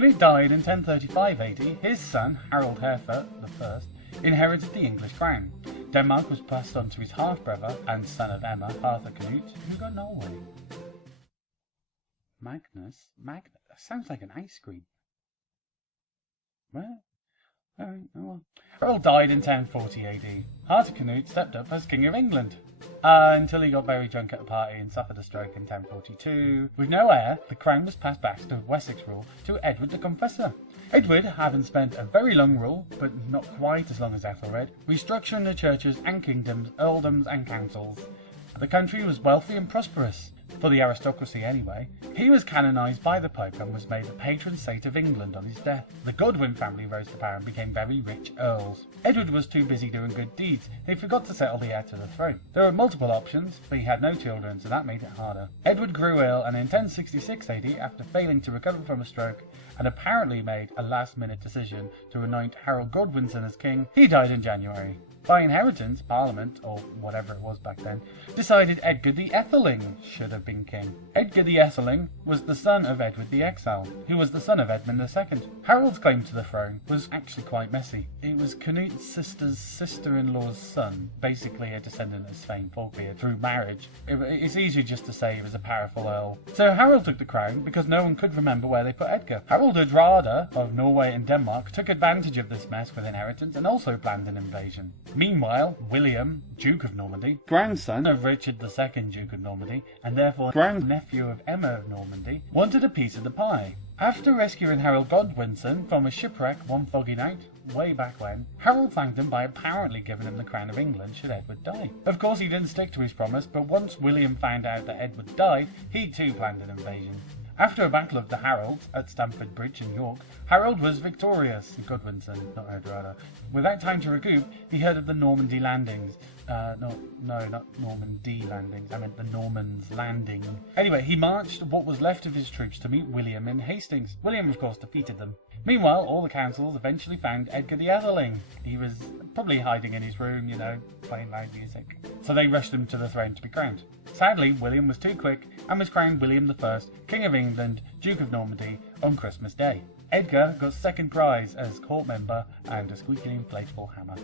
Canute died in 1035 AD. His son, Harold Harefoot I, inherited the English crown. Denmark was passed on to his half-brother and son of Emma, Harthacnut, who got Norway. Magnus? That sounds like an ice cream. Well, alright, oh well. Harold died in 1040 AD. Harthacnut stepped up as King of England. Until he got very drunk at a party and suffered a stroke in 1042. With no heir, the crown was passed back to Wessex rule to Edward the Confessor. Edward, having spent a very long rule, but not quite as long as Ethelred, restructuring the churches and kingdoms, earldoms and councils. The country was wealthy and prosperous, for the aristocracy anyway. He was canonised by the Pope and was made the patron saint of England on his death. The Godwin family rose to power and became very rich earls. Edward was too busy doing good deeds, he forgot to settle the heir to the throne. There were multiple options, but he had no children, so that made it harder. Edward grew ill, and in 1066 AD, after failing to recover from a stroke, and apparently made a last-minute decision to anoint Harold Godwinson as king, he died in January. By inheritance, Parliament, or whatever it was back then, decided Edgar the Ætheling should have been king. Edgar the Ætheling was the son of Edward the Exile, who was the son of Edmund II. Harold's claim to the throne was actually quite messy. It was Canute's sister's sister-in-law's son, basically a descendant of Svein Forkbeard, through marriage. It's easier just to say he was a powerful earl. So Harold took the crown because no one could remember where they put Edgar. Harold Hardrada of Norway and Denmark took advantage of this mess with inheritance and also planned an invasion. Meanwhile, William, Duke of Normandy, grandson of Richard II, Duke of Normandy, and therefore grandnephew of Emma of Normandy, wanted a piece of the pie. After rescuing Harold Godwinson from a shipwreck one foggy night, way back when, Harold thanked him by apparently giving him the crown of England should Edward die. Of course he didn't stick to his promise, but once William found out that Edward died, he too planned an invasion. After a battle of the Harolds at Stamford Bridge in York, Harold was victorious, Godwinson, not Hardrada. Without time to recoup, he heard of the Normandy landings. Not Normandy landings, I meant the Normans landing. Anyway, he marched what was left of his troops to meet William in Hastings. William, of course, defeated them. Meanwhile, all the councils eventually found Edgar the Ætheling. He was probably hiding in his room, you know, playing loud music. So they rushed him to the throne to be crowned. Sadly, William was too quick and was crowned William I, King of England, Duke of Normandy, on Christmas Day. Edgar got second prize as court member and a squeaking inflatable hammer.